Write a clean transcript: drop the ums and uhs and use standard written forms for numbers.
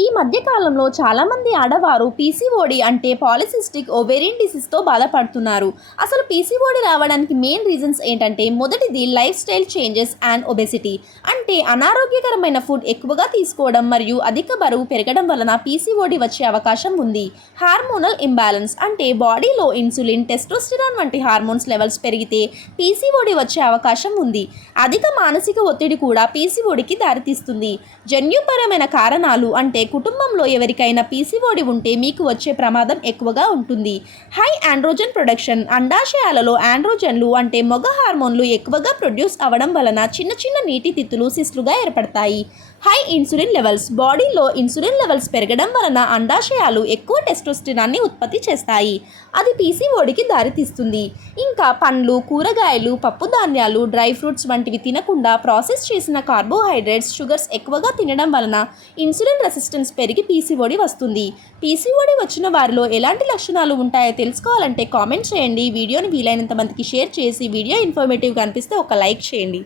ఈ మధ్య కాలంలో చాలామంది ఆడవారు పీసీఓడి అంటే పాలిసిస్టిక్ ఓవేరియన్ డిసీజ్తో బాధపడుతున్నారు. అసలు పీసీఓడి రావడానికి మెయిన్ రీజన్స్ ఏంటంటే, మొదటిది life style changes and obesity. అంటే అనారోగ్యకరమైన ఫుడ్ ఎక్కువగా తీసుకోవడం మరియు అధిక బరువు పెరగడం వలన పీసీఓడి వచ్చే అవకాశం ఉంది. హార్మోనల్ ఇంబ్యాలెన్స్ అంటే బాడీలో ఇన్సులిన్, టెస్టోస్టెరాన్ వంటి హార్మోన్స్ లెవెల్స్ పెరిగితే పీసీఓడి వచ్చే అవకాశం ఉంది. అధిక మానసిక ఒత్తిడి కూడా పీసీఓడికి దారితీస్తుంది. జన్యుపరమైన కారణాలు అంటే కుటుంబంలో ఎవరికైనా పీసీఓడి ఉంటే మీకు వచ్చే ప్రమాదం ఎక్కువగా ఉంటుంది. హై ఆండ్రోజన్ ప్రొడక్షన్ అండాశయాలలో ఆండ్రోజన్లు అంటే మగ హార్మోన్లు ఎక్కువగా ప్రొడ్యూస్ అవ్వడం వలన చిన్న చిన్న నీటి తిత్తులు సిస్టులుగా ఏర్పడతాయి. హై ఇన్సులిన్ లెవెల్స్ బాడీలో ఇన్సులిన్ లెవెల్స్ పెరగడం వలన అండాశయాలు ఎక్కువ టెస్టోస్టెరాన్ని ఉత్పత్తి చేస్తాయి. అది పీసీఓడికి దారితీస్తుంది. ఇంకా పండ్లు, కూరగాయలు, పప్పు ధాన్యాలు, డ్రై ఫ్రూట్స్ వంటివి తినకుండా ప్రాసెస్ చేసిన కార్బోహైడ్రేట్స్, షుగర్స్ ఎక్కువగా తినడం వలన ఇన్సులిన్ రెసిస్టెన్స్ పెరిగి పీసీఓడి వస్తుంది. పీసీఓడి వచ్చిన వారిలో ఎలాంటి లక్షణాలు ఉంటాయో తెలుసుకోవాలంటే కామెంట్ చేయండి. వీడియోని వీలైనంత మందికి షేర్ చేసి వీడియో ఇన్ఫర్మేటివ్గా అనిపిస్తే ఒక లైక్ చేయండి.